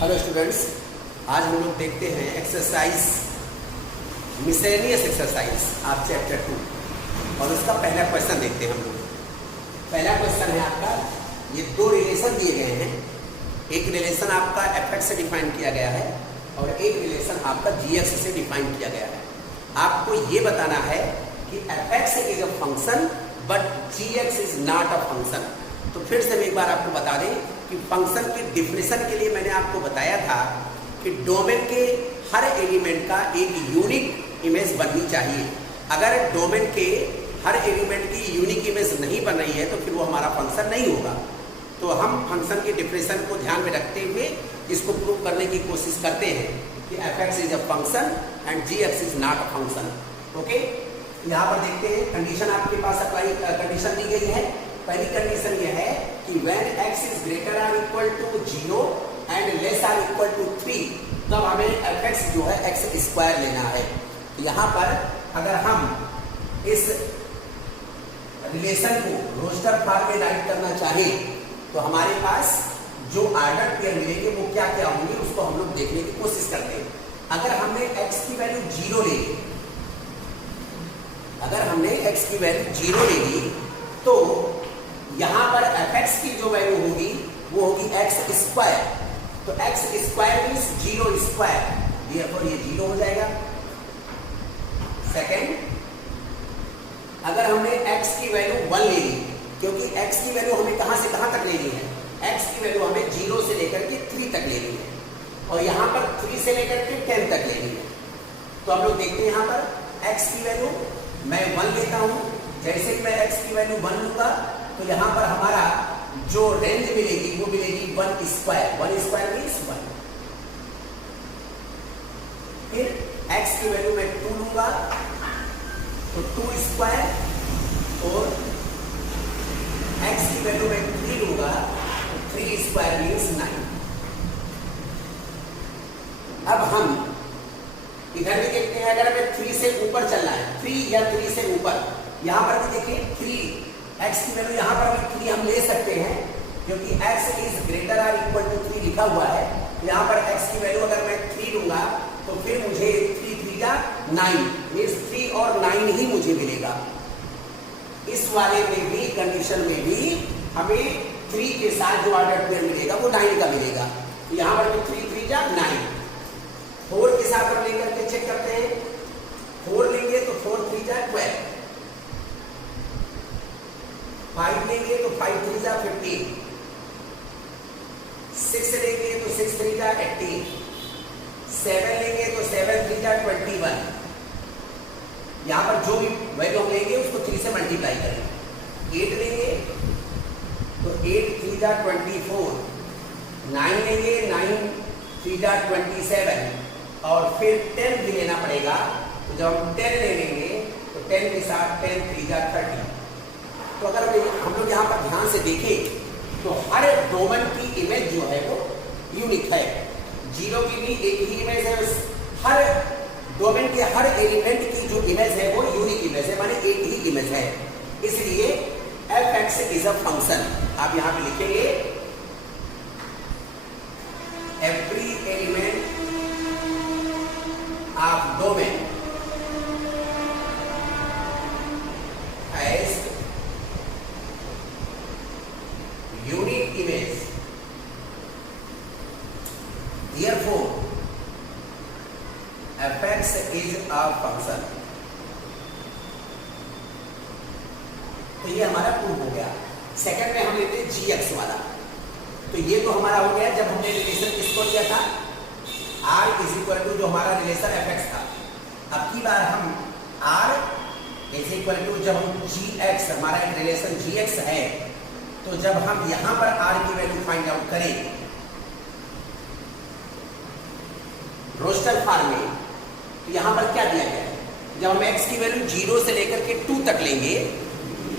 Hello students, आज हम लोग देखते हैं एक्सरसाइज मिसलेनियस एक्सरसाइज आप चैप्टर 2 और उसका पहला क्वेश्चन देखते हैं हम लोग। पहला क्वेश्चन है आपका, ये दो रिलेशन दिए गए हैं। एक रिलेशन आपका एफ से डिफाइन किया गया है और एक रिलेशन आपका जी से डिफाइन किया गया है। आपको ये बताना है कि f is a function but g is not a function. तो फिर से एक बार आपको बता दें कि फंक्शन की डिफिनेशन के लिए मैंने आपको बताया था कि डोमेन के हर एलिमेंट का एक यूनिक इमेज बननी चाहिए। अगर डोमेन के हर एलिमेंट की यूनिक इमेज नहीं बन रही है तो फिर वो हमारा फंक्शन नहीं होगा। तो हम फंक्शन की डिफिनेशन को ध्यान में रखते हुए इसको प्रूव करने की कोशिश करते हैं कि f is a function and g is not a function. Okay, यहाँ पर देखते हैं कंडीशन आपके पास अप्लाई कंडीशन दी गई है। पहली कंडीशन यह है कि when x is greater or equal to 0 and less or equal to 3 तब हमें fx जो है x स्क्वायर लेना है। तो यहाँ पर अगर हम इस रिलेशन को रोस्टर फॉर्म में राइट करना चाहें तो हमारे पास जो ऑर्डर पेयर मिलेंगे वो क्या क्या होंगे उसको हम लोग देखने की कोशिश करते हैं। अगर हमने x की वैल्यू 0 ले ली, अगर हमने x की वैल्यू 0 ले ली तो यहां पर fx की जो वैल्यू होगी वो होगी x स्क्वायर। तो x square means 0 square, therefore ये 0 हो जाएगा। सेकेंड, अगर हमने x की वैल्यू 1 ले ली, क्योंकि x की वैल्यू हमें कहां से कहां तक लेनी है, x की वैल्यू हमें 0 से लेकर के 3 तक लेनी है और यहां पर 3 से लेकर के 10 तक लेनी है। तो हम लोग देखते हैं यहां पर x की वैल्यू मैं 1 लेता हूं। जैसे ही मैं x की वैल्यू 1 लूंगा तो यहां पर हमारा जो रेंज मिलेगी वो मिलेगी 1 स्क्वायर। 1 square means 1। फिर x की वैल्यू मैं 2 लूंगा तो 2 स्क्वायर और x की वैल्यू मैं 3 लूंगा तो 3 स्क्वायर मीन्स 9। अब हम इधर भी देखते हैं, अगर हमें 3 से ऊपर चलना है, 3 या 3 से ऊपर, यहां पर भी देखिए 3 x की वैल्यू यहां पर भी 3 हम ले सकते हैं क्योंकि x इज ग्रेटर और इक्वल टू 3 लिखा हुआ है। यहां पर x की वैल्यू अगर मैं 3 लूंगा तो फिर मुझे 3 3 जा 9 मींस 3 और 9 ही मुझे मिलेगा। इस वाले में भी कंडीशन में भी हमें 3 के साथ जो ऑर्डर पेयर मिलेगा वो 9 का मिलेगा। यहां पर भी 3 3 जा 9। 4 के साथ हम लेकर के चेक करते हैं। 4 लेंगे तो 4 3 जा 12। 5 लेंगे तो 5 3 जा 15। 6 लेंगे तो 6 3 जा 18। 7 लेंगे तो 7 3 जा 21। यहां पर जो भी वैल्यू हम लेंगे उसको 3 से मल्टीप्लाई करेंगे। 8 लेंगे तो 8 3 जा 24। 9 लेंगे 9 3 जा 27 और फिर 10 भी लेना पड़ेगा। तो जब हम 10 ले लेंगे तो 10 के साथ 10 3 जा 30। तो अगर हम लोग यहाँ पर ध्यान से देखें तो हर डोमेन की इमेज जो है वो यूनिक है। 0 की भी एक ही इमेज है, हर डोमेन के हर एलिमेंट की जो इमेज है वो यूनिक इमेज है, माने एक ही इमेज है। इसलिए f(x) इज अ फंक्शन। आप यहाँ पे लिखेंगे every element of domain has unique image, therefore f(x) is a function। तो ये हमारा प्रूव हो गया। सेकंड में हम लेते हैं gx वाला। तो ये तो हमारा हो गया जब हमने रिलेशन किसको लिया था, r इज इक्वल टू जो हमारा रिलेशन f(x) था। अब की बार हम r इज इक्वल टू जब हम gx, हमारा एक रिलेशन gx है, तो जब हम यहां पर r की वैल्यू फाइंड आउट करें रोस्टर फॉर्म में, तो यहां पर क्या दिया गया है, जब हम x की वैल्यू 0 से लेकर के 2 तक लेंगे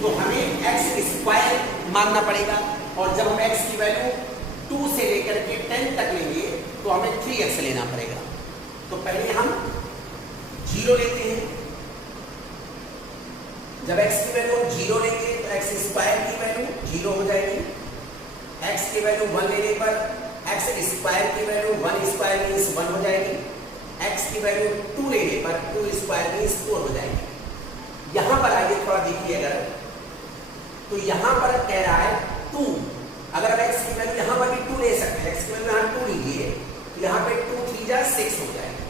तो हमें x स्क्वायर मानना पड़ेगा और जब हम x की वैल्यू 2 से लेकर के 10 तक लेंगे तो हमें 3x लेना पड़ेगा। तो पहले हम 0 लेते हैं। जब x की वैल्यू 0 लेंगे तो x स्क्वायर की वैल्यू 0 हो जाएगी। x की वैल्यू 1 लेने पर एक्स स्क्वायर की वैल्यू 1 स्क्वायर मीन्स 1 हो जाएगी, एक्स की वैल्यू 2 लेने पर 2 स्क्वायर मीन्स 4 हो जाएगी। यहां पर आइए थोड़ा देखिए, अगर तो यहां पर कह रहा है 2, अगर हम एक्स की वैल्यू यहां पर भी 2 ले सकते हैं, एक्स की वैल्यू यहां 2 लीजिए, तो यहां पे 2 3 जा 6 हो जाएगा।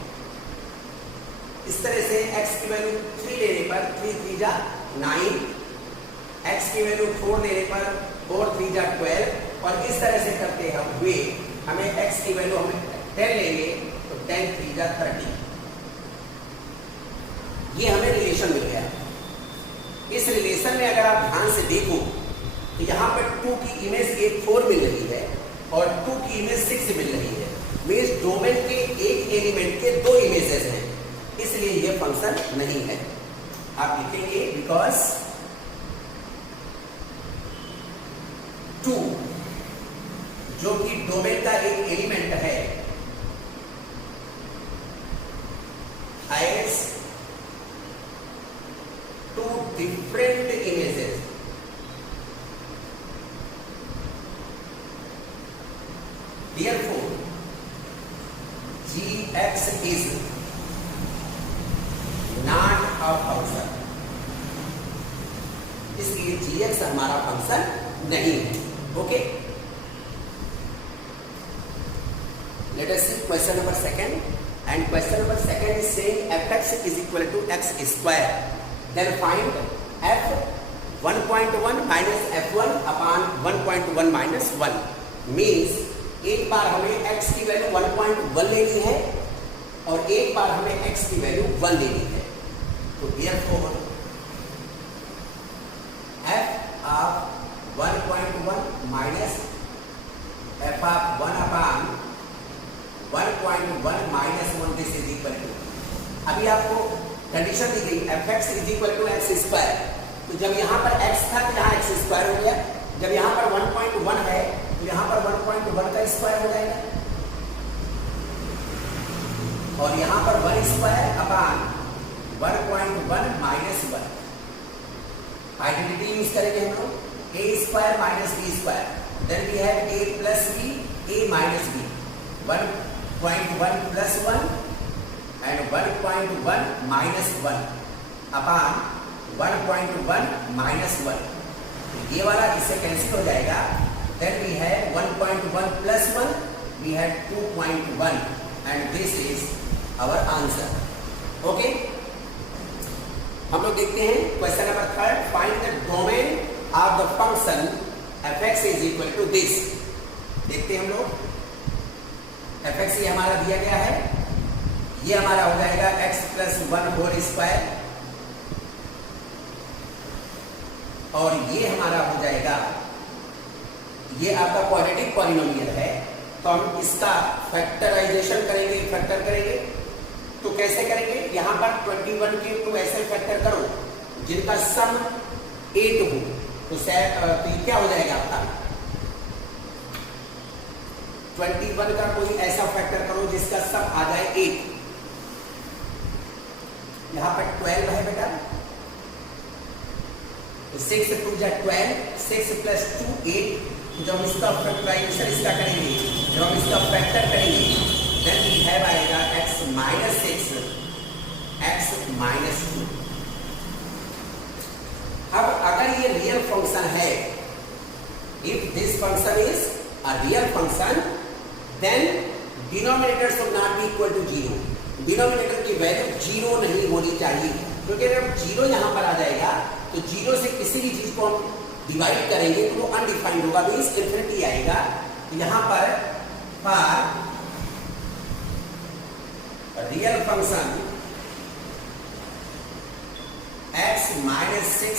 इस तरह से एक्स की वैल्यू 3 लेने पर 3 3 जा 9, एक्स की वैल्यू 4 लेने पर 4 3 जा 12, और इस तरह से करते हुए हमें एक्स की वैल्यू हम 10 लेंगे तो 10 3 जा 30। ये हमें रिलेशन मिल गया। इस रिलेशन में अगर आप ध्यान से देखो तो यहाँ पर 2 की इमेज एक 4 मिल रही है और 2 की इमेज 6 मिल रही है, मीन्स डोमेन के एक एलिमेंट के 2 इमेजेस हैं, इसलिए ये फंक्शन नहीं है। आप लिखेंगे बिकॉज 2 जो कि डोमेन का एक एलिमेंट है has 2 different images, therefore gx is not a function, इसलिए gx हमारा फंक्शन नहीं है। Okay, let us see question number 2, and question number 2 is saying fx is equal to x square, then find f 1.1 minus f1 upon 1.1 minus 1, means एक बार हमें x की value 1.1 लेनी है और एक बार हमें x की वैल्यू 1 लेनी है। तो therefore f of 1.1 minus f of 1 upon 1.1 minus 1 this is equal to, अभी आपको कंडीशन दी गई fx इज इक्वल टू एक्स स्क्वायर, तो जब यहाँ पर x था तो यहाँ एक्स स्क्वायर हो गया, जब यहाँ पर 1.1 है तो यहाँ पर 1.1 का स्क्वायर हो जाएगा, और यहाँ पर 1 square upon 1.1 minus 1, identity use करेंगे हम लोग, a square minus b square, then we have a plus b, a minus b, 1.1 plus 1 and 1.1 minus 1 upon 1.1 minus 1, ये वाला इससे कैंसिल हो जाएगा, then we have 1.1 plus 1, we have 2.1, and this is our answer. Okay, हम लोग देखते हैं question number 3, find the domain of the function fx is equal to this। देखते हैं हम लोग, fx ये हमारा दिया गया है, ये हमारा हो जाएगा x plus 1 होल स्क्वायर, और ये हमारा हो जाएगा, ये आपका क्वाड्रेटिक पॉलिनोमियल है, तो हम इसका फैक्टराइजेशन करेंगे, फैक्टर करेंगे, तो कैसे करेंगे, यहां पर 21 के 2 ऐसे फैक्टर करो जिनका सम 8 हो, तो क्या हो जाएगा आपका 21 का कोई ऐसा फैक्टर करो जिसका सम आ जाए 8, यहां पर 12 है बेटा, तो 6 2 जा 12, 6 प्लस 2 8, जब हम इसका फैक्टराइजेशन इसका करेंगे, जब हम इसका फैक्टर करेंगे, देन वी हैव आएगा x माइनस 6 x माइनस 2। अब अगर ये रियल फंक्शन है, if this function is a real function, then denominator should not be equal to 0, denominator की वैल्यू 0 नहीं होनी चाहिए, क्योंकि अगर 0 यहां पर आ जाएगा तो 0 से किसी भी चीज को हम डिवाइड करेंगे तो वो अनडिफाइंड होगा, मीन्स इंफिनिटी आएगा। तो यहां पर for real function x minus 6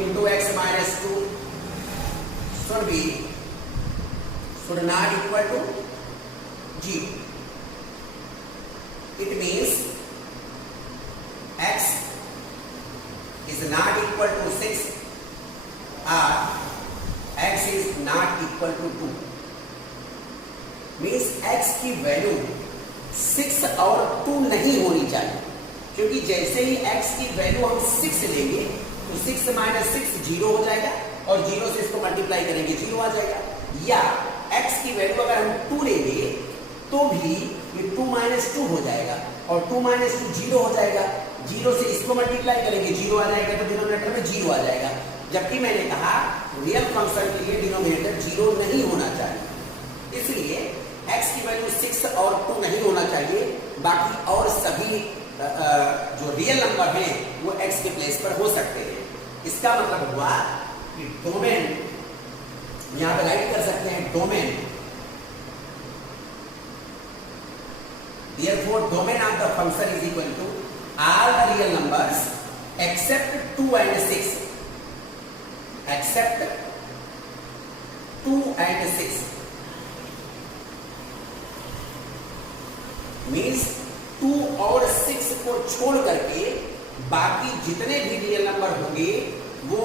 into x minus 2 should not equal to 0. It means x is not equal to 6 or x is not equal to 2, means x की value 6 और 2 नहीं होनी चाहिए, क्योंकि जैसे ही x की वैल्यू हम 6 लेंगे तो 6 माइनस 6 0 हो जाएगा, और 0 से इसको मल्टीप्लाई करेंगे 0 आ जाएगा। या x की वैल्यू अगर हम 2 लेंगे तो भी ये 2 - 2 हो जाएगा और 2 - 2 0 हो जाएगा। 0 से इसको मल्टीप्लाई करेंगे 0 आ जाएगा, तो डिनोमिनेटर में 0 आ जाएगा। जबकि मैंने कहा रियल फंक्शन के लिए डिनोमिनेटर 0 नहीं होना चाहिए, इसलिए x की वैल्यू 6 और 2 नहीं होना चाहिए। बाकी और सभी जो रियल नंबर हैं वो x के प्लेस पर हो सकते हैं। इसका मतलब हुआ कि डोमेन यहां पर राइट कर सकते हैं, domain therefore domain of the function is equal to all the real numbers except 2 and 6, except 2 and 6 means 2 और 6 को छोड़ करके बाकी जितने भी रियल नंबर होंगे वो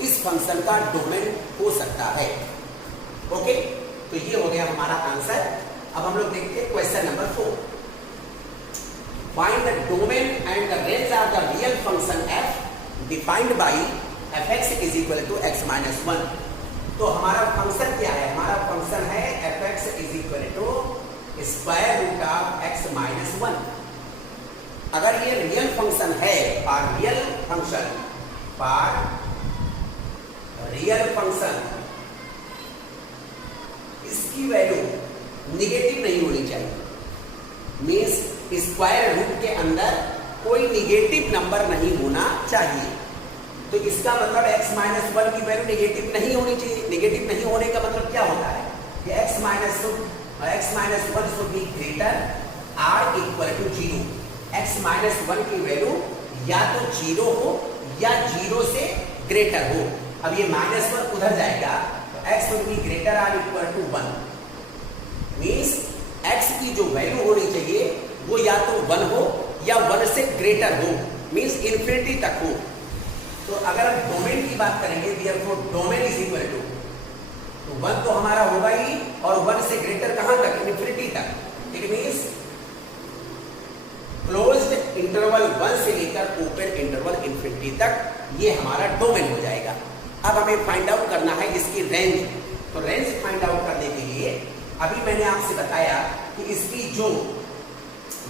इस फंक्शन का डोमेन हो सकता है। ओके, तो ये हो गया हमारा आंसर। अब हम लोग देखते हैं question number 4। Find the domain and the range of the real function f defined by fx is equal to x - 1। तो हमारा फंक्शन क्या है? हमारा फंक्शन है fx is equal to square root of x - 1। अगर ये रियल फंक्शन है और रियल फंक्शन इसकी वैल्यू निगेटिव नहीं होनी चाहिए, मीन्स स्क्वायर रूट के अंदर कोई निगेटिव नंबर नहीं होना चाहिए। तो इसका मतलब x - 1 की वैल्यू निगेटिव नहीं होनी चाहिए। निगेटिव नहीं होने का मतलब क्या होता है कि x - 1 should be greater or equal to 0। x - 1 की वैल्यू या तो 0 हो या 0 से ग्रेटर हो। अब ये -1 उधर जाएगा तो x should be greater or equal to 1, means x की जो वैल्यू होनी चाहिए वो या तो 1 हो या 1 से ग्रेटर हो, मीन्स इन्फिनिटी तक हो। तो अगर हम डोमेन की बात करेंगे therefore domain is equal to, तो 1 तो हमारा होगा ही और 1 से ग्रेटर कहां तक? इन्फिनिटी तक। इट मीन्स क्लोज्ड इंटरवल 1 से लेकर ओपन इंटरवल इन्फिनिटी तक ये हमारा डोमेन हो जाएगा। अब हमें फाइंड आउट करना है इसकी रेंज। तो रेंज फाइंड आउट करने के लिए अभी मैंने आपसे बताया कि इसकी जो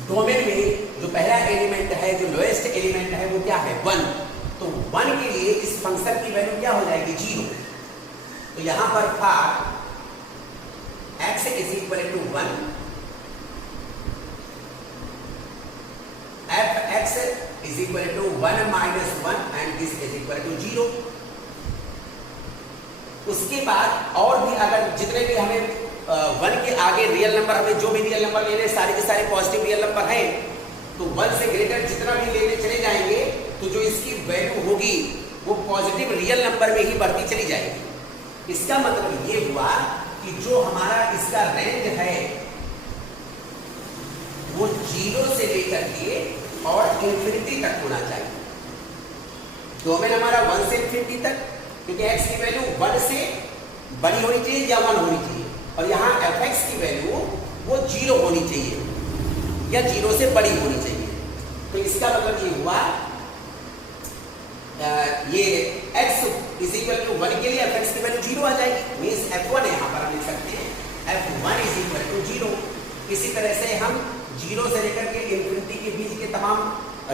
डोमेन में जो पहला एलिमेंट है, जो लोएस्ट एलिमेंट है वो क्या है? 1। तो 1 के लिए इस फंक्शन की वैल्यू क्या हो जाएगी? 0। तो यहां पर for x is equal to 1 f(x) is equal to 1 - 1 and this is equal to 0। उसके बाद और भी अगर जितने भी हमें 1 के आगे रियल नंबर, हमें जो भी रियल नंबर लेने सारे के सारे पॉजिटिव रियल नंबर हैं, तो 1 से ग्रेटर जितना भी लेने चले जाएंगे तो जो इसकी वैल्यू होगी वो पॉजिटिव रियल नंबर में ही बढ़ती चली जाएगी। इसका मतलब ये हुआ कि जो हमारा इसका रेंज है वो 0 से लेकर के और इन्फिनिटी तक होना चाहिए। डोमेन हमारा 1 से इन्फिनिटी तक, क्योंकि x की वैल्यू 1 से बड़ी होनी चाहिए या 1 होनी चाहिए, और यहाँ fx की वैल्यू वो 0 होनी चाहिए या 0 से बड़ी होनी चाहिए। तो इसका मतलब ये हुआ ये x इज इक्वल टू 1 के लिए fx की वैल्यू 0 आ जाएगी, मीन्स f1 यहाँ पर हम लिख सकते हैं f1 इज इक्वल टू 0। इसी तरह से हम 0 से लेकर के इन्फिनिटी के बीच के तमाम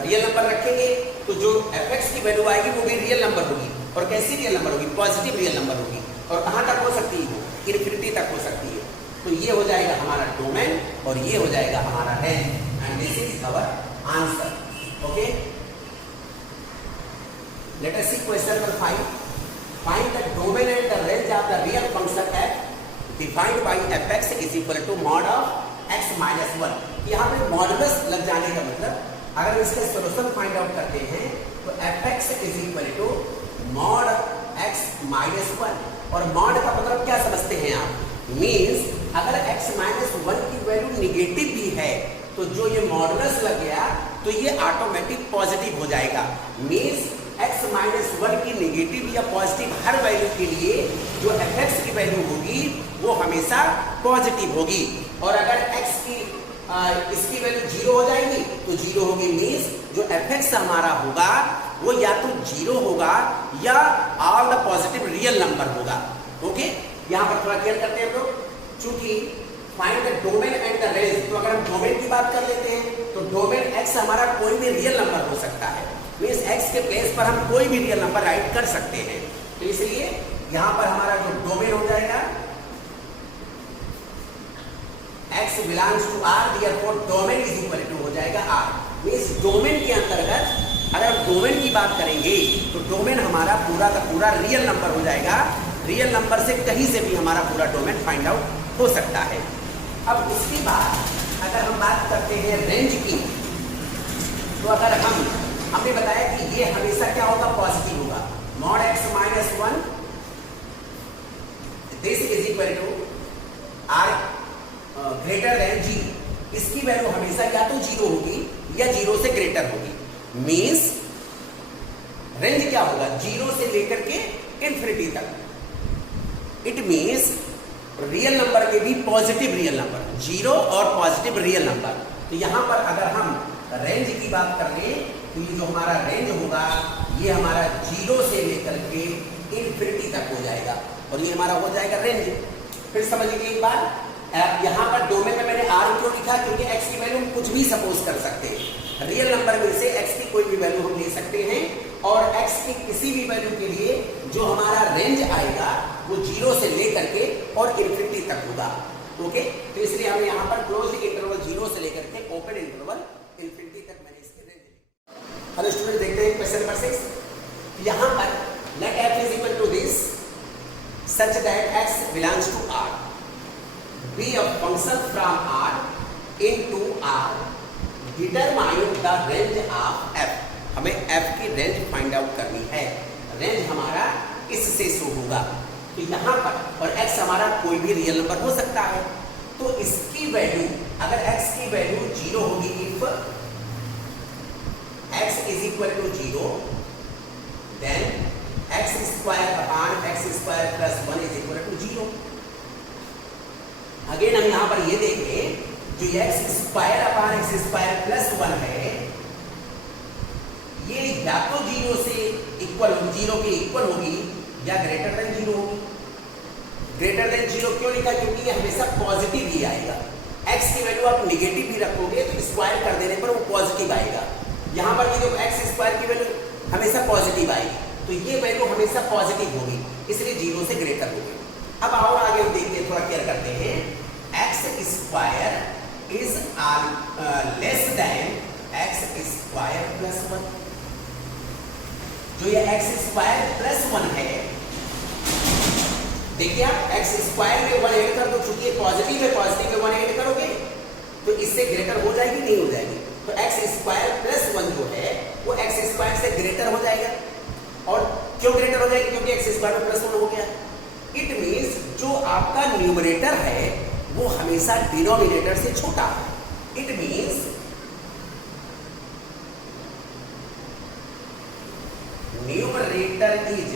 रियल नंबर रखेंगे तो जो fx की वैल्यू आएगी वो भी रियल नंबर होगी। और कैसी रियल नंबर होगी? पॉजिटिव रियल नंबर होगी। और कहाँ तक हो सकती है? इन्फिनिटी तक हो सकती है। तो ये हो जाएगा हमारा डोमेन और ये हो जाएगा हमारा range, and this is our answer. Okay, let us see question number 5। Find the domain and the range of the real function f defined by fx is equal to mod of x - 1। यहाँ पे modulus लग जाने का मतलब अगर इसका solution find out करते हैं तो fx is equal to mod x - 1। और मॉड का मतलब क्या समझते हैं आप? मीन्स अगर x - 1 की वैल्यू निगेटिव भी है तो जो ये मॉडुलस लग गया तो ये ऑटोमेटिक पॉजिटिव हो जाएगा। मीन्स x - 1 की निगेटिव या पॉजिटिव हर वैल्यू के लिए जो fx की वैल्यू होगी वो हमेशा पॉजिटिव होगी। और अगर x की इसकी वैल्यू 0 हो जाएगी तो 0 होगी, मीन्स जो fx हमारा होगा वो या तो 0 होगा या all the positive real number होगा। ओके, यहां पर थोड़ा क्लियर करते हैं हम लोग, चूंकि find the domain and the range, तो अगर हम डोमेन की बात कर लेते हैं तो डोमेन x हमारा कोई भी रियल नंबर हो सकता है, मींस x के प्लेस पर हम कोई भी रियल नंबर राइट कर सकते हैं। तो इसलिए यहां पर हमारा जो डोमेन हो जाएगा x belongs to r, therefore domain is equal to हो जाएगा r। मींस डोमेन के अंतर्गत अगर हम डोमेन की बात करेंगे तो डोमेन हमारा पूरा का पूरा रियल नंबर हो जाएगा। रियल नंबर से कहीं से भी हमारा पूरा डोमेन फाइंड आउट हो सकता है। अब उसके बाद अगर हम बात करते हैं रेंज की, तो अगर हमने बताया कि ये हमेशा क्या होगा, पॉजिटिव होगा। Mod x minus 1 this is equal to r greater than 0, इसकी वैल्यू हमेशा या तो 0 होगी या 0 से ग्रेटर होगी। मींस रेंज क्या होगा, 0 से लेकर के इंफिनिटी तक। इट मींस रियल नंबर में भी पॉजिटिव रियल नंबर, 0 और पॉजिटिव रियल नंबर। तो यहां पर अगर हम रेंज की बात कर ले तो ये जो हमारा रेंज होगा ये हमारा 0 से लेकर के इंफिनिटी तक हो जाएगा और ये हमारा हो जाएगा रेंज। फिर समझ लीजिए एक बात, यहाँ पर डोमेन में मैंने r क्यों लिखा, क्योंकि x की वैल्यू हम कुछ भी सपोज कर सकते हैं। रियल नंबर में से x की कोई भी वैल्यू हम ले सकते हैं और x की किसी भी वैल्यू के लिए जो हमारा रेंज आएगा वो 0 से लेकर के और इंफिनिटी तक होगा। ओके, तो इसलिए हमने यहाँ पर क्लोज इंटरवल 0 से लेकर के ओपन इंटरवल इंफिनिटी तक मैंने इसके रेंज ली। हेलो स्टूडेंट, देखते हैं क्वेश्चन नंबर 6। यहाँ पर let f is equal to this such that x belongs to r, be a function from r into r, determine the range of f। हमें f की range find out करनी है। Range हमारा इससे show होगा। तो यहाँ पर और x हमारा कोई भी रियल नंबर हो सकता है, तो इसकी वैल्यू अगर x की वैल्यू 0 होगी, if x is equal to 0 then x square upon x square plus 1 is equal to 0। Again हम यहां पर ये देखें, जो x square upon x square plus 1 है ये या तो 0 से इक्वल, 0 के इक्वल होगी या ग्रेटर देन 0 होगी। ग्रेटर देन 0 क्यों लिखा, क्योंकि ये हमेशा पॉजिटिव ही आएगा। x की वैल्यू आप निगेटिव भी रखोगे तो स्क्वायर कर देने पर वो पॉजिटिव आएगा। यहां पर ये जो x स्क्वायर की वैल्यू हमेशा पॉजिटिव आएगी, तो ये वैल्यू हमेशा पॉजिटिव होगी, इसलिए 0 से ग्रेटर होगी। अब आओ आगे देखते हैं, थोड़ा क्लियर करते हैं। x square is less than x square plus 1। जो ये x स्क्वायर प्लस 1 है, देखिए आप x स्क्वायर में 1 ऐड कर दो, चूंकि पॉजिटिव है, पॉजिटिव में 1 ऐड करोगे तो इससे ग्रेटर हो जाएगी, नहीं हो जाएगी। तो x स्क्वायर प्लस 1 जो है वो x स्क्वायर से ग्रेटर हो जाएगा। और क्यों ग्रेटर हो जाएगी, क्योंकि x स्क्वायर में प्लस 1 हो गया। इट मींस जो आपका न्यूमरेटर है वो हमेशा डिनोमिनेटर से छोटा है। It means numerator is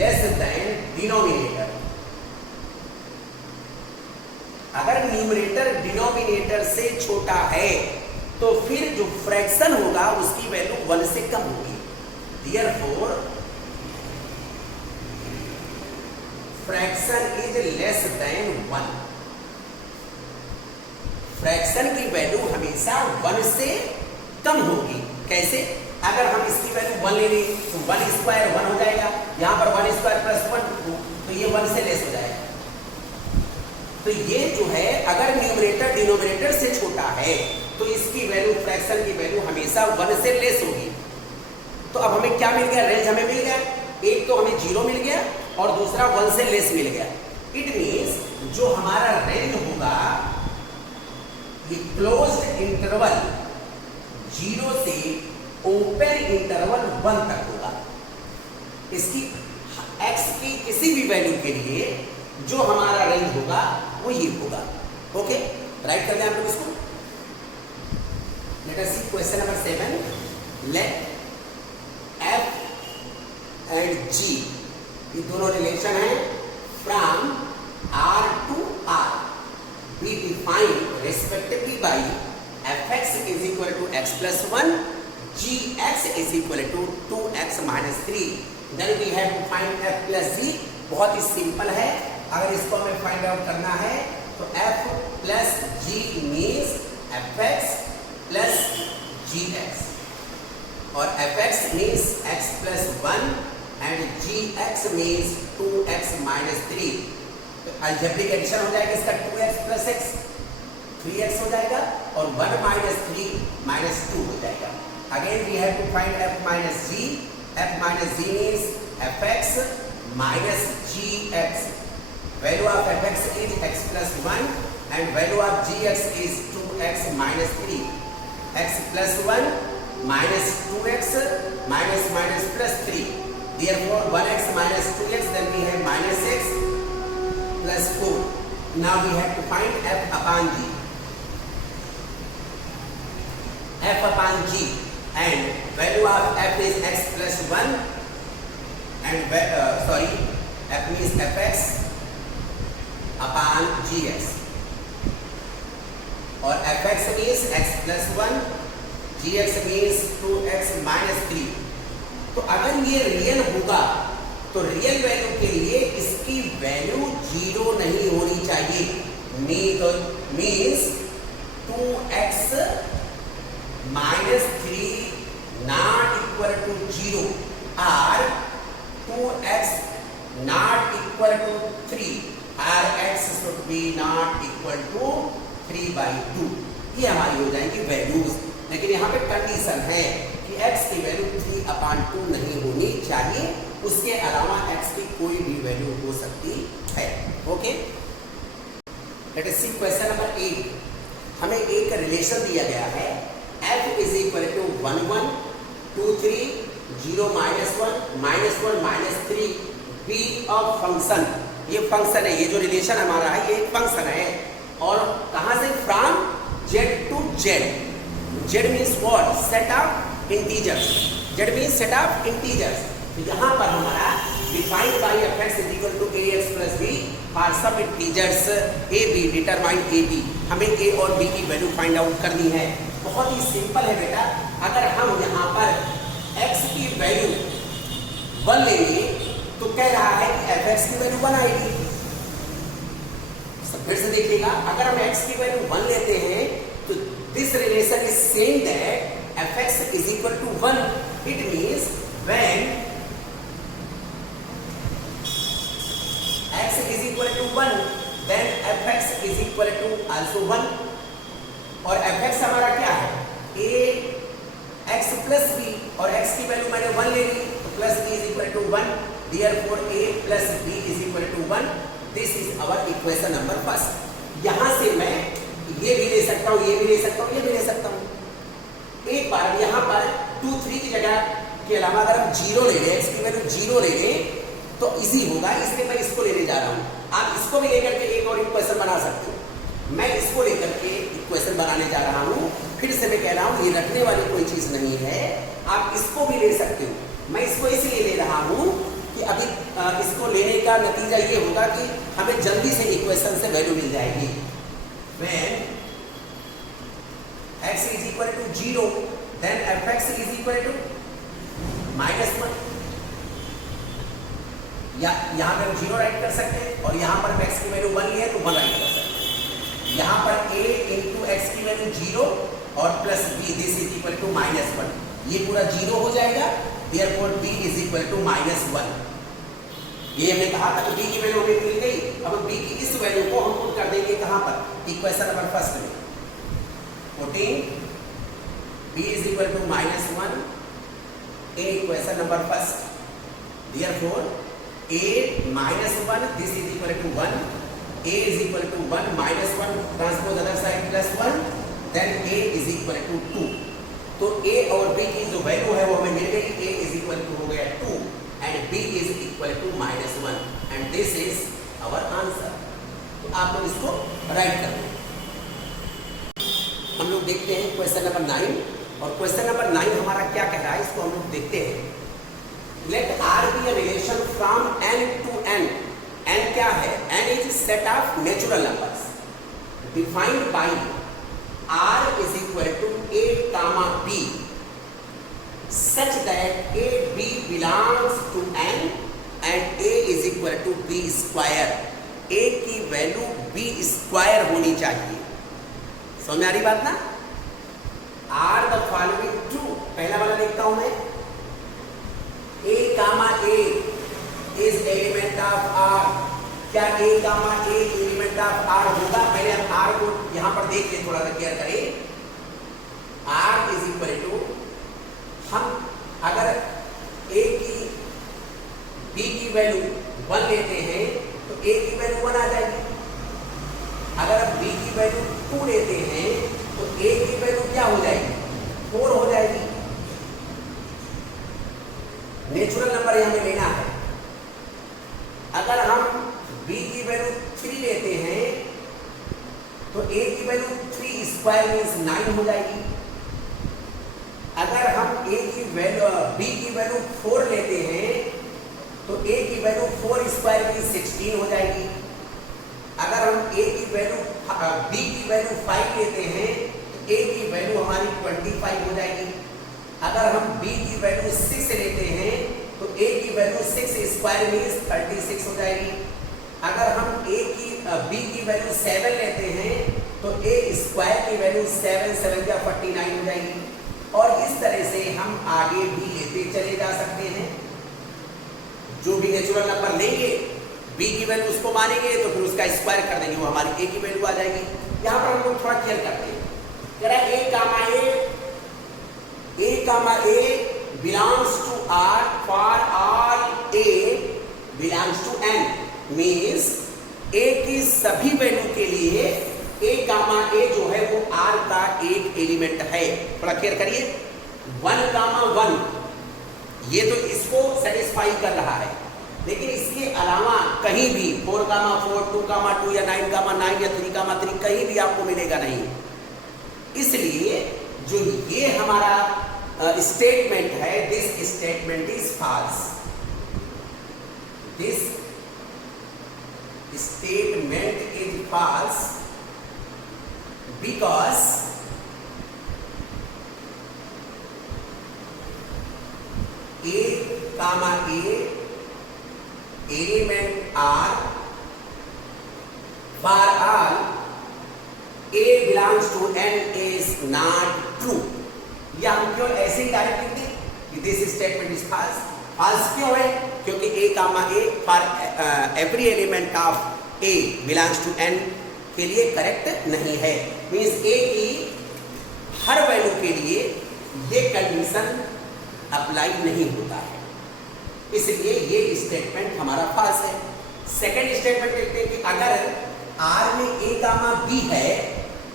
less than denominator. अगर न्यूमरेटर डिनोमिनेटर से छोटा है तो फिर जो फ्रैक्शन होगा उसकी वैल्यू 1 से कम होगी। Therefore, fraction is less than 1। Fraction की वैल्यू हमेशा 1 से कम होगी। कैसे? अगर हम इसकी वैल्यू 1 ले लें तो 1 स्क्वायर 1 हो जाएगा, यहां पर 1 स्क्वायर प्लस 1 तो ये 1 से लेस हो जाएगा। तो ये जो है अगर न्यूमरेटर डिनोमिनेटर से छोटा है तो इसकी वैल्यू, फ्रैक्शन की वैल्यू हमेशा 1 से लेस होगी। तो अब हमें क्या मिल गया, रेंज हमें मिल गया। एक तो हमें 0 मिल गया और दूसरा 1 से लेस मिल गया। इट मींस जो हमारा रेंज होगा ये क्लोज्ड इंटरवल 0 से ओपन इंटरवल 1 तक होगा। इसकी x की किसी भी वैल्यू के लिए जो हमारा रेंज होगा वो ये होगा। ओके, राइट कर दें आप लोग इसको। Let us see question number 7। Let f and g, ये दोनों रिलेशन है from r to r, be defined respectively by fx is equal to x plus 1 gx is equal to 2x minus 3. Then we have to find f plus g. बहुत ही simple है, अगर इसको हमें find out करना है तो f plus g means fx plus gx और fx means x plus 1 and gx means 2x minus 3. Algebraic addition हो जाएगा इसका 2x plus x 3x हो जाएगा और 1 minus 3 minus 2 हो जाएगा. Again we have to find f minus g. F minus g means fx minus gx. Value of fx is x plus 1 and value of gx is 2x minus 3. X plus 1 minus 2x minus minus plus 3. Therefore 1x minus 2x, then we have minus x plus 4. Now we have to find f upon g. F upon g and value of f is x plus 1 and f means fx upon gx और fx means x plus 1, gx means 2x minus 3. तो अगर ये real होगा तो real value के लिए इसकी value 0 नहीं होनी चाहिए. Means 2x minus 3 not equal to 0 or 2x not equal to 3 or x should be not equal to 3 by 2. ये हमारी हो जाएंगी वैल्यूज. लेकिन यहाँ पे कंडीशन है कि x की वैल्यू 3/2 नहीं होनी चाहिए, उसके अलावा x की कोई भी वैल्यू हो सकती है. Okay, let us see question number 8. हमें एक रिलेशन दिया गया है f is equal to 1 1 2 3 0 minus 1 minus 1 minus 3 b of function. ये फंक्शन है, ये जो रिलेशन हमारा है ये एक फंक्शन है और कहाँ से? From z to z. z means what? set of integers. z means set of integers. तो यहाँ पर हमारा defined by fx is equal to ax plus b for some integers a b determine a b. हमें a और b की value find out करनी है. बहुत ही सिंपल है बेटा. अगर हम यहाँ पर x की वैल्यू 1 लेंगे तो कह रहा है कि fx की वैल्यू 1 आएगी. फिर से देखिएगा, अगर हम x की वैल्यू 1 लेते हैं तो this relation is saying that fx is equal to 1. It means when x is equal to 1 then fx is equal to also 1. और fx हमारा क्या है? a x plus b और x की वैल्यू मैंने 1 ले ली तो plus b is equal to 1. Therefore a plus b is equal to 1. This is our equation number first. यहाँ से मैं ये भी ले सकता हूँ, ये भी ले सकता हूँ, ये भी ले सकता हूँ. एक बार यहाँ पर 2 3 की जगह के अलावा अगर हम 0 ले लें, x की वैल्यू 0 ले लें तो इजी होगा, इसलिए मैं इसको लेने जा रहा हूँ. आप इसको भी लेकर के एक और इक्वेशन बना सकते हो. मैं इसको लेकर के इक्वेशन बनाने जा रहा हूँ. फिर से मैं कह रहा हूँ ये रखने वाली कोई चीज नहीं है, आप इसको भी ले सकते हो. मैं इसको इसलिए ले रहा हूँ कि अभी इसको लेने का नतीजा ये होगा कि हमें जल्दी से इक्वेशन से वैल्यू मिल जाएगी. When x is equal to 0 then fx is equal to -1. या यहाँ पर 0 राइट कर सकते हैं और यहाँ पर x की वैल्यू 1 है तो 1 राइट कर सकते हैं. यहाँ पर a into x की वैल्यू 0 और plus b this is equal to -1. ये पूरा 0 हो जाएगा. Therefore b is equal to -1. ये हमने कहा था कि b की वैल्यू हमें मिल गई. अब b की इस वैल्यू को हम पुट कर देंगे कहाँ पर? इक्वेशन नंबर फर्स्ट में. 14 b is equal to -1 in equation number first. Therefore a -1 this is equal to 1. a is equal to 1 -1 transpose other side plus 1 then a is equal to 2. तो a और b की जो value है वो हमें मिल गई. a is equal to हो गया 2 and b is equal to -1 and this is our answer. तो आप लोग इसको राइट कर लें. हम लोग देखते हैं क्वेश्चन नंबर 9 और क्वेश्चन नंबर 9 हमारा क्या कह रहा है इसको हम लोग देखते हैं. Let r be a relation from n to n. n क्या है? n is set of natural numbers defined by r is equal to a comma b such that a b belongs to n and a is equal to b square. a की value b square होनी चाहिए। समझ में आ रही बात ना? Are the following true, पहला वाला लिखता हूं मैं, a comma a is element of R. क्या a comma a element of R होगा? पहले हम आर को यहां पर देख के थोड़ा सा क्लियर करें। आर इज इक्वल टू, हम अगर a की b की वैल्यू 1 लेते हैं तो a की वैल्यू 1 आ जाएगी। अगर हम b की वैल्यू 2 लेते हैं तो a की वैल्यू क्या हो जाएगी? 4 हो जाएगी। नेचुरल नंबर हमें लेना है। अगर हम b की वैल्यू 3 लेते हैं तो a की वैल्यू 3 स्क्वायर मीन्स 9 हो जाएगी। अगर हम a की वैल्यू b की वैल्यू 4 लेते हैं तो a की वैल्यू 4 स्क्वायर मीन्स 16 हो जाएगी। अगर हम a की वैल्यू b की वैल्यू 5 लेते हैं तो a की वैल्यू हमारी 25 हो जाएगी। अगर हम b की वैल्यू 6 लेते हैं तो a की वैल्यू 6 स्क्वायर मीन्स 36 हो जाएगी। अगर हम b की वैल्यू 7 लेते हैं तो a स्क्वायर की वैल्यू 7 7 या 49 हो जाएगी। और इस तरह से हम आगे भी लेते चले जा सकते हैं। जो भी नेचुरल नंबर लेंगे b की वैल्यू उसको मानेंगे तो फिर उसका स्क्वायर कर देंगे, वो हमारी a की वैल्यू आ जाएगी। यहाँ पर हम लोग थोड़ा क्लियर करते हैं। कह रहा है a comma a belongs to r for all a belongs to n, means a की सभी वैल्यू के लिए a कामा a जो है वो r का एक एलिमेंट है। थोड़ा क्लियर करिए। 1 कामा 1 ये तो इसको सेटिस्फाई कर रहा है, लेकिन इसके अलावा कहीं भी 4 कामा 4, 2 कामा 2 या 9 कामा 9 या 3 कामा 3 कहीं भी आपको मिलेगा नहीं। इसलिए जो ये हमारा स्टेटमेंट है, this statement is false. This statement is false because a comma a element r for all a belongs to n is not true। या हम क्यों ऐसे ही डायरेक्ट लिख दें कि this statement is false? False क्यों है? क्योंकि a comma a for every element of a belongs to n के लिए करेक्ट नहीं है। मीन्स a की हर वैल्यू के लिए ये कंडीशन अप्लाई नहीं होता है, इसलिए ये स्टेटमेंट हमारा फॉल्स है। सेकंड स्टेटमेंट देखते हैं कि अगर R में a कामा b है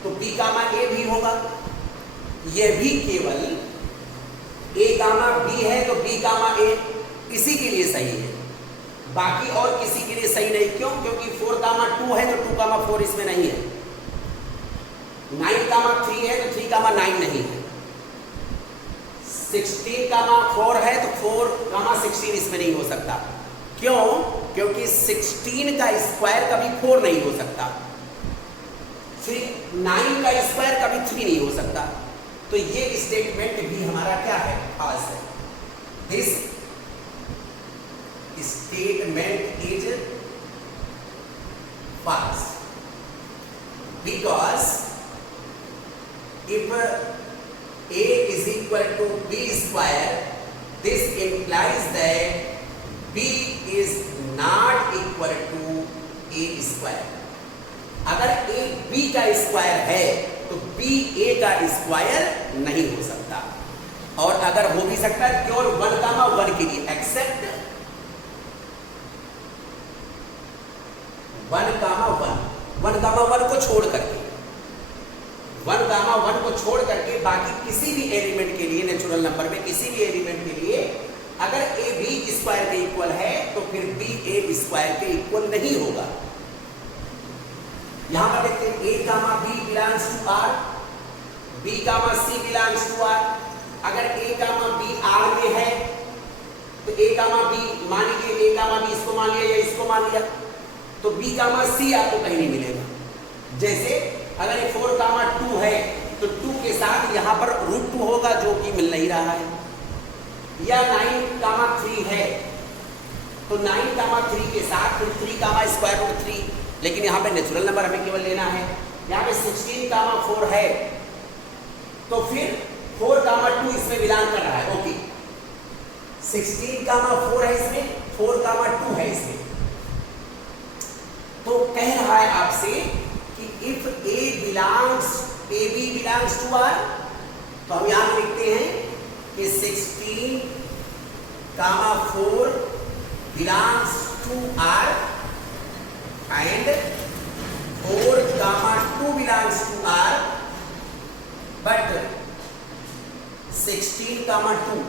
तो b कामा a भी होगा। यह भी केवल a कामा b है तो b कामा a इसी के लिए सही है, बाकी और किसी के लिए सही नहीं। क्यों? क्योंकि 4 कामा 2 है तो 2 कामा 4 इसमें नहीं है। 9 कामा 3 है तो 3 कामा 9 नहीं है। 16 कामा 4 है तो 4 कामा 16 इसमें नहीं हो सकता। क्यों? क्योंकि 16 का स्क्वायर कभी 4 नहीं हो सकता। 9 का स्क्वायर कभी 3 नहीं हो सकता। तो ये स्टेटमेंट भी हमारा क्या है? फॉल्स है। This statement is false because if a is equal to b square, this implies that b is not equal to a square। अगर a b का स्क्वायर है तो b a का स्क्वायर नहीं हो सकता। और अगर हो भी सकता है केवल 1 कामा 1 के लिए, एक्सेप्ट 1 कामा 1 को छोड़ करके, 1 कामा 1 को छोड़ करके बाकी किसी भी एलिमेंट के लिए, नेचुरल नंबर में किसी भी एलिमेंट के लिए अगर a b स्क्वायर के इक्वल है तो फिर b a स्क्वायर के इक्वल नहीं होगा। यहां पर देखते हैं a comma b belongs to r, b comma c belongs to r। अगर a कामा b r में है तो a कामा b, मान लीजिए a कामा b इसको मान लिया या इसको मान लिया, तो b कामा c आपको कहीं नहीं मिलेगा। जैसे अगर ये 4 कामा 2 है तो 2 के साथ यहाँ पर √2 होगा जो कि मिल नहीं रहा है। या 9, 3 है, तो 9, 3 के साथ फिर 3, √3, लेकिन यहाँ पे नेचुरल नंबर हमें केवल लेना है। यहाँ पे 16, 4 है, तो फिर 4, 2 इसमें बिलोंग कर रहा है। ओके, 16, 4 है इसमें, 4, 2 है इसमें। तो कह रहा है आपसे कि if AB belongs to R, तो हम यहां लिखते हैं कि 16, 4 belongs to R and 4, 2 belongs to R, but 16, 2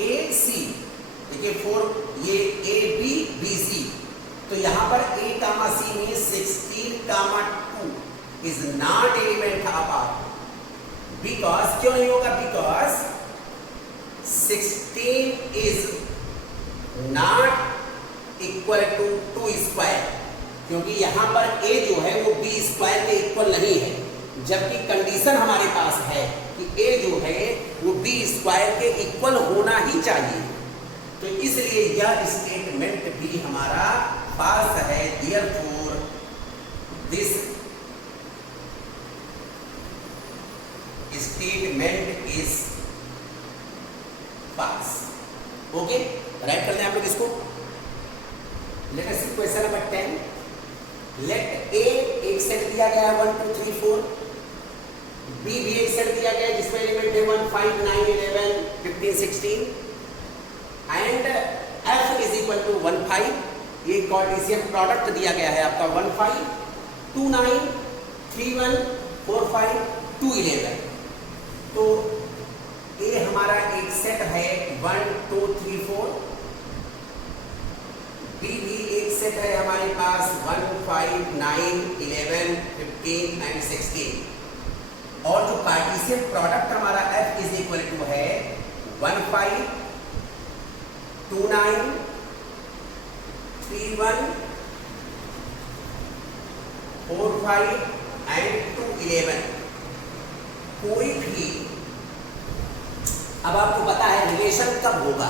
AC, देखिए 4 ये AB BC, तो यहां पर AC में 16, 2 is not element of R, because क्यों नहीं होगा? Because 16 is not equal to 2 square, क्योंकि यहां पर A जो है वो B स्क्वायर के इक्वल नहीं है, जबकि कंडीशन हमारे पास है कि A जो है वो B स्क्वायर के इक्वल होना ही चाहिए। तो इसलिए यह स्टेटमेंट भी हमारा पास है। Therefore this statement is pass. Okay, write कर लें आप लोग इसको। Let us see question number 10। लेट A एक सेट दिया गया है 1, 2, 3, 4, B भी एक सेट दिया गया है जिसमें एलिमेंट है 1, 5, 9, 11, 15, 16 and F is equal to 1, 5। ये कार्टेशियन प्रोडक्ट दिया गया है आपका 1, 5, 2, 9, 3, 1, 4, 5, 2, 11। तो A हमारा एक सेट है 1, 2, 3, 4। B भी एक सेट है हमारे पास 1, 5, 9, 11, 15 एंड 16। और जो कार्टेशियन प्रोडक्ट हमारा F इज इक्वल टू है 1, 5, 2, 9, 3, 1, 4, 5 एंड 2, 11। कोई भी, अब आपको पता है रिलेशन कब होगा?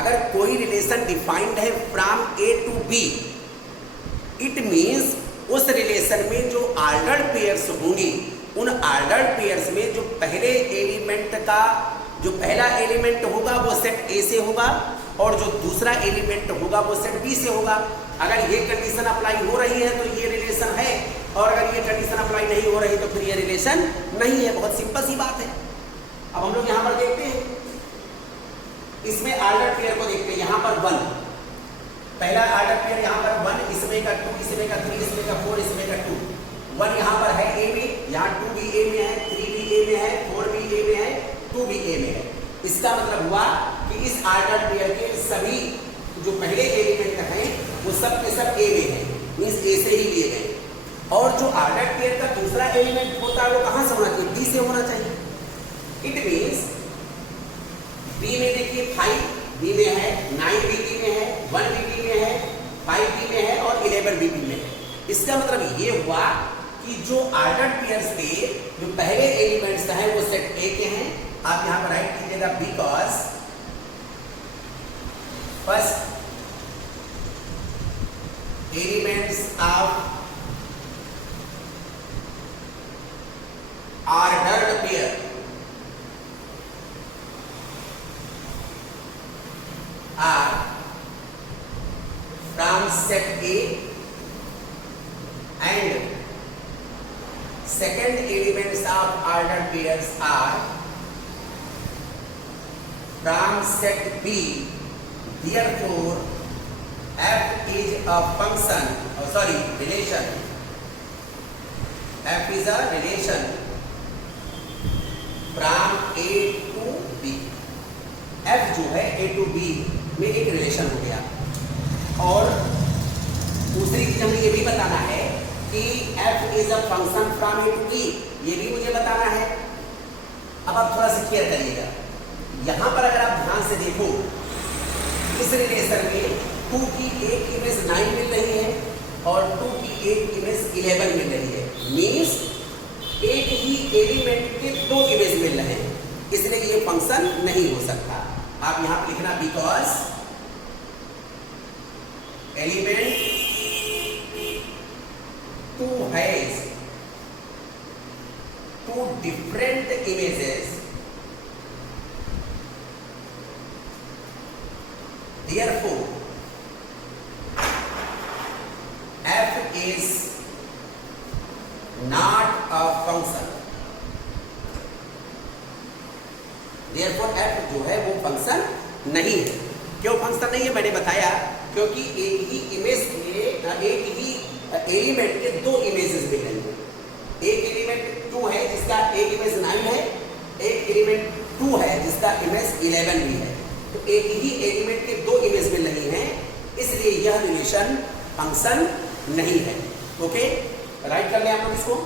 अगर कोई रिलेशन डिफाइंड है from A to B, it means उस रिलेशन में जो ऑर्डर्ड पेयर्स होंगी, उन ऑर्डर्ड पेयर्स में जो पहले एलिमेंट का जो पहला एलिमेंट होगा वो सेट A से होगा और जो दूसरा एलिमेंट होगा वो सेट B से होगा। अगर ये कंडीशन अप्लाई हो रही है तो ये रिलेशन है, और अगर ये कंडीशन अप्लाई नहीं हो रही तो फिर ये रिलेशन नहीं है। बहुत सिंपल सी बात है। अब हम लोग यहां पर देखते हैं, इसमें ऑर्डर पेयर को देखते हैं। यहां पर 1, पहला ऑर्डर पेयर यहां पर 1, इसमें का 2, इसमें का 3, इसमें का 4, इसमें का 2। 1 यहां पर है A में, यहां 2 भी A में है, 3 भी A में है, 4 भी A में है, 2 भी A में है। इसका मतलब हुआ कि इस ऑर्डर पेयर के सभी जो पहले एलिमेंट हैं वो सब के सब A में है, मींस A से ही लिए गए। और जो ऑर्डर पेयर का दूसरा एलिमेंट होता है वो कहां से होना चाहिए? B से होना चाहिए। इट मीन्स B में देखिए 5 B में है, 9 भी B में है, 1 भी B में है, 5 B में है और 11 भी B में है। इसका मतलब ये हुआ कि जो ऑर्डर्ड पेयर्स के जो पहले एलिमेंट्स हैं वो सेट A के हैं। आप यहां पर राइट कीजिएगा because first elements of ordered pair are from set A and second elements of ordered pairs are from set B. Therefore, F is a function, relation. F is a relation from A to B. F जो है A to B में एक relation हो गया। और दूसरी चीज हमें ये भी बताना है कि F is a function from A to B, ये भी मुझे बताना है। अब आप थोड़ा सा क्लियर करिएगा। यहां पर अगर आप ध्यान से देखो, इस रिलेशन में 2 की एक इमेज 9 मिल रही है और 2 की एक इमेज 11 मिल रही है। मीन्स एक ही एलिमेंट के 2 इमेज मिल रहे हैं। इसलिए ये फंक्शन नहीं हो सकता। आप यहां पर लिखना because element 2 has 2 different images, therefore f is not a function। therefore f जो है वो फंक्शन नहीं है। क्यों फंक्शन नहीं है मैंने बताया, क्योंकि एक ही इमेज के एक ही एलिमेंट के 2 इमेजेस मिल रही है। एक एलिमेंट 2 है जिसका एक इमेज 9 है, एक एलिमेंट 2 है जिसका इमेज 11 भी है। तो एक ही एलिमेंट के 2 इमेज मिल रही हैं, इसलिए यह रिलेशन फंक्शन नहीं है। ओके, राइट कर लें हम लोग इसको।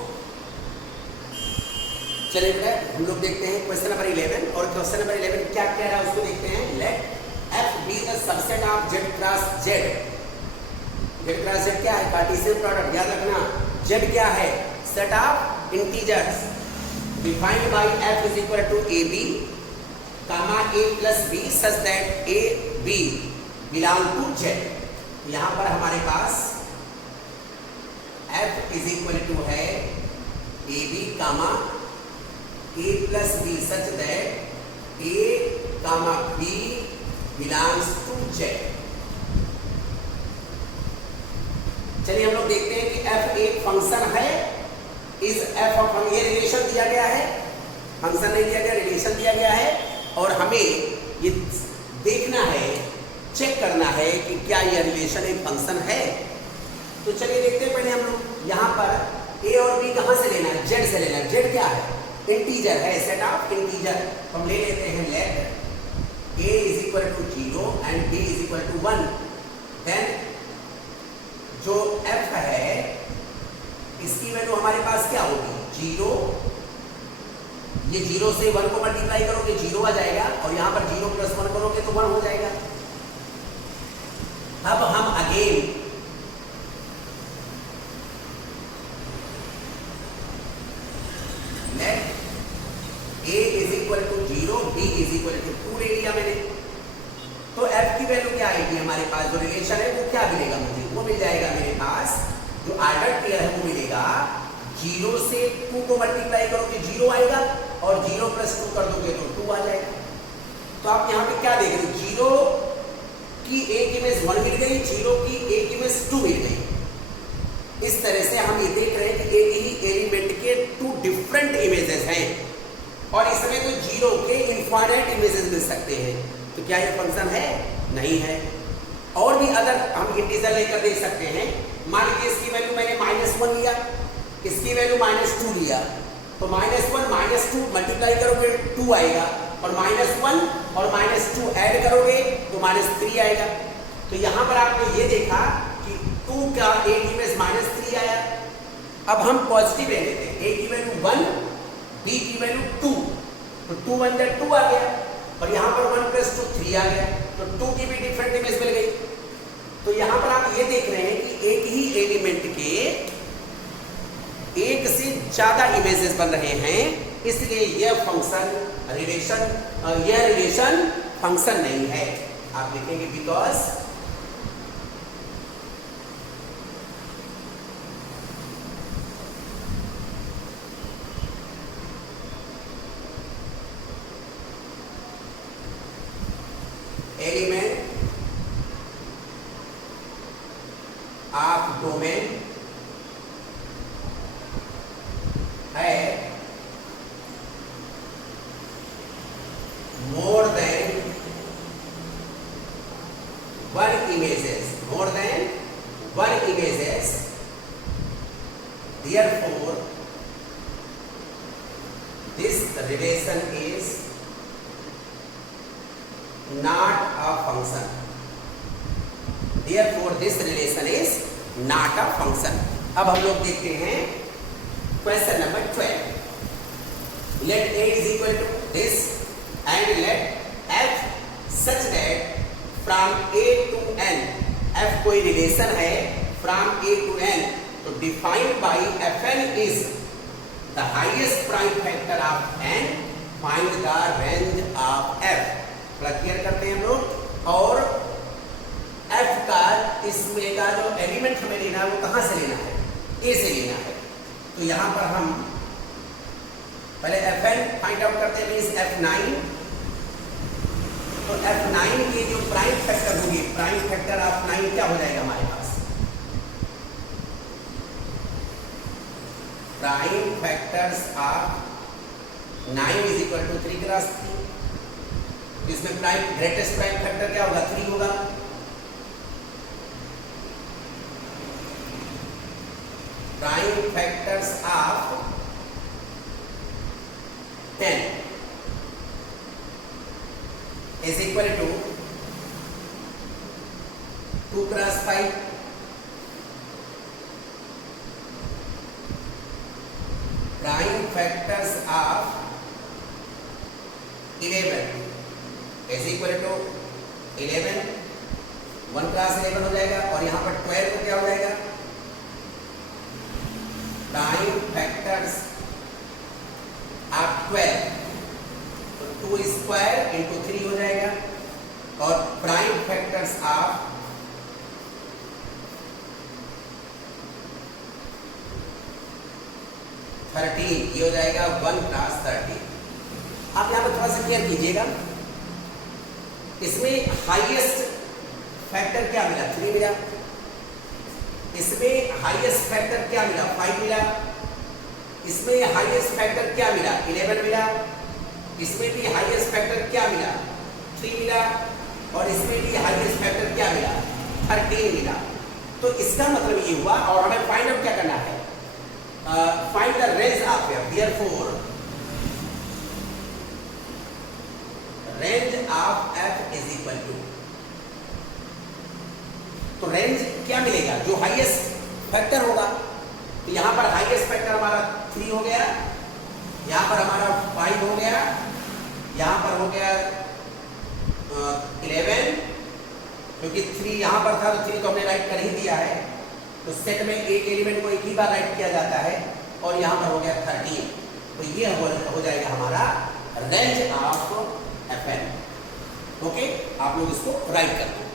चलिए बेटा हम लोग देखते हैं क्वेश्चन नंबर 11, और क्वेश्चन नंबर 11 क्या कह रहा है उसको देखते हैं। Let f be the subset of z cross z। z cross z क्या है? Cartesian product. याद रखना z क्या है? Set of integers defined by f is equal to ab comma a plus b such that a b belong to z। यहाँ पर हमारे पास f is equal to है ab comma a plus b such that a comma b belongs to z। चलिए हम लोग देखते हैं कि f एक फंक्शन है। इस f ऑफ ये रिलेशन दिया गया है, फंक्शन नहीं दिया गया, रिलेशन दिया गया है, और हमें ये देखना है, चेक करना है कि क्या यह रिलेशन एक फंक्शन है। तो चलिए देखते हैं पहले हम लोग यहाँ पर a और b कहाँ से लेना है? z से लेना है। z क्या है? इंटीजर है, सेट ऑफ इंटीजर। हम ले लेते हैं late a is equal to 0 and b is equal to 1। Then जो f है इसकी वैल्यू हमारे पास क्या होगी? 0। ये 0 से 1 को मल्टीप्लाई करोगे 0 आ जाएगा, और यहां पर 0 प्लस 1 करोगे तो 1 हो जाएगा। अब हम again let a is equal to 0, b is equal to 2 ले लिया मैंने। तो f की वैल्यू क्या आएगी हमारे पास? जो रिलेशन है वो क्या मिलेगा मुझे? वो मिल जाएगा मेरे पास, जो ऑर्डर पेयर है वो मिलेगा 0 से 2 को मल्टीप्लाई करोगे 0 आएगा, और 0 प्लस 2 कर दोगे तो 2 आ जाएगा। तो आप यहाँ पे क्या देख रहे हो? 0 की एक इमेज 1 मिल गई, 0 की एक इमेज 2 मिल गई। इस तरह से हम ये देख रहे हैं कि एक ही एलिमेंट के 2 डिफरेंट इमेजेस हैं, और इसमें तो 0 के इनफाइनाइट इमेजेस मिल सकते हैं। तो क्या ये फंक्शन है? नहीं है। और भी अदर हम इंटीजर लेकर देख सकते हैं। मान लीजिए इसकी वैल्यू मैंने -1 लिया, इसकी वैल्यू -2 लिया, तो -1 -2 मल्टीप्लाई करोगे 2 आएगा, और -1 और -2 ऐड करोगे तो -3 आएगा। तो यहाँ पर आपने ये देखा कि 2 का एक इमेज -3 आया। अब हम पॉजिटिव ले लेते हैं, a की वैल्यू 1, b की वैल्यू 2, तो 2 1 2 आ गया, और यहाँ पर 1 + 2 3 आ गया, तो 2 की भी डिफरेंट इमेज मिल गई। तो यहाँ पर आप ये देख रहे हैं कि एक ही एलिमेंट के एक से ज्यादा इमेजेस बन रहे हैं, इसलिए यह फंक्शन रिलेशन फंक्शन नहीं है। आप लिखेंगे बिकॉज एलिमेंट ऑफ डोमेन है more than 1 images, more than 1 images, therefore this relation is not a function। Therefore this relation is not a function। अब हम लोग देखते हैं question number 12। Let a is equal to this and let f such that from a to n, f कोई relation है from a to n, तो defined by fn is the highest prime factor of n find the range of F, थोड़ा clear करते हैं हम लोग। और F का इसमें का जो एलिमेंट हमें लेना है वो कहाँ से लेना है, ए से लेना है। तो यहाँ पर हम पहले एफ एन फाइंड आउट करते हैं, मीन्स F9। तो F9 की जो प्राइम फैक्टर होगी, प्राइम फैक्टर ऑफ 9 क्या हो जाएगा हमारे पास, prime factors of 9 is equal to 3 cross 3। इसमें प्राइम ग्रेटेस्ट प्राइम फैक्टर क्या होगा, 3 होगा। Prime factors of 10 is equal to 2 cross 5, prime factors of 11 is equal to 11, 1 cross 11 हो जाएगा। और यहाँ पर 12 को क्या हो जाएगा, प्राइम फैक्टर्स ऑफ 12, तो 2 स्क्वायर इंटू 3 हो जाएगा। और प्राइम फैक्टर्स ऑफ 13 ये हो जाएगा 1 क्रॉस 13। आप यहाँ पर थोड़ा सा क्लियर कीजिएगा, इसमें हाईएस्ट फैक्टर क्या मिला, 3 मिला। इसमें हाईएस्ट फैक्टर क्या मिला, 5 मिला। इसमें हाईएस्ट फैक्टर क्या मिला, 11 मिला। इसमें भी हाईएस्ट फैक्टर क्या मिला, 3 मिला। और इसमें भी हाईएस्ट फैक्टर क्या मिला, 13 मिला। तो इसका मतलब ये हुआ, और हमें फाइंड आउट क्या करना है, find the range of F. Therefore range of F is equal to, तो रेंज क्या मिलेगा, जो हाईएस्ट फैक्टर होगा। तो यहां पर हाईएस्ट फैक्टर हमारा 3 हो गया, यहां पर हमारा 5 हो गया, यहां पर हो गया 11, क्योंकि 3 यहां पर था तो 3 तो हमने राइट कर ही दिया है। तो सेट में एक एलिमेंट को एक ही बार राइट किया जाता है। और यहां पर हो गया 13, तो ये हो जाएगा हमारा रेंज ऑफ FN। ओके, आप लोग इसको राइट कर दो।